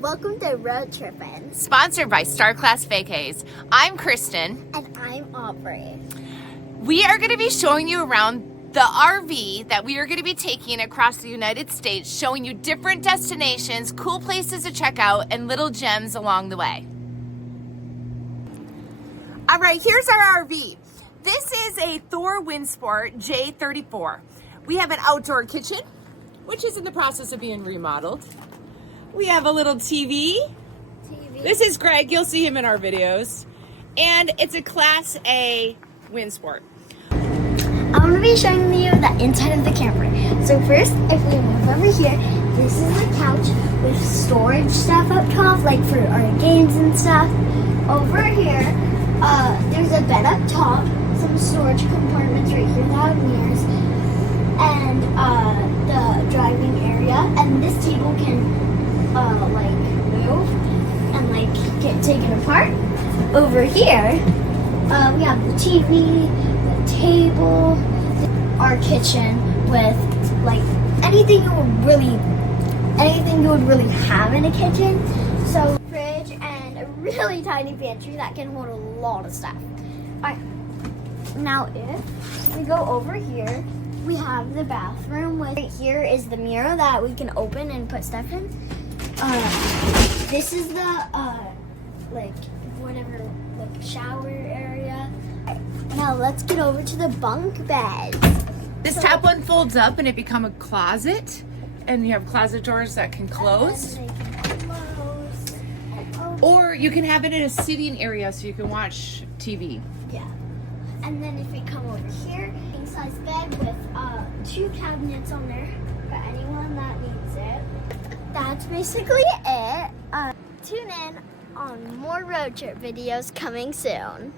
Welcome to Road Trippin. Sponsored by Star Class Vacays. I'm Kristen. And I'm Aubrey. We are going to be showing you around the RV that we are going to be taking across the United States, showing you different destinations, cool places to check out, and little gems along the way. All right, here's our RV. This is a Thor Windsport J34. We have an outdoor kitchen, which is in the process of being remodeled. We have a little TV. This is Greg. You'll see him in our videos. And it's a Class A Windsport. I'm going to be showing you the inside of the camper. So first, if we move over here, this is the couch with storage stuff up top, like for our games and stuff. Over here, there's a bed up top, some storage compartments right here that have mirrors, and the driving area. And this table can like move and like get taken apart. Over here, we have the TV, the table, our kitchen with like anything you would really have in a kitchen. So fridge and a really tiny pantry that can hold a lot of stuff. Alright, now if we go over here, we have the bathroom. Right here is the mirror that we can open and put stuff in. This is the like whatever, like shower area. Now let's get over to the bunk beds. This top one folds up and it becomes a closet, and you have closet doors that can close. And they can close. Or you can have it in a sitting area so you can watch TV. Yeah. And then if we come over here, king size bed with 2 cabinets on there for anyone that needs it. That's basically it. Tune in on more road trip videos coming soon.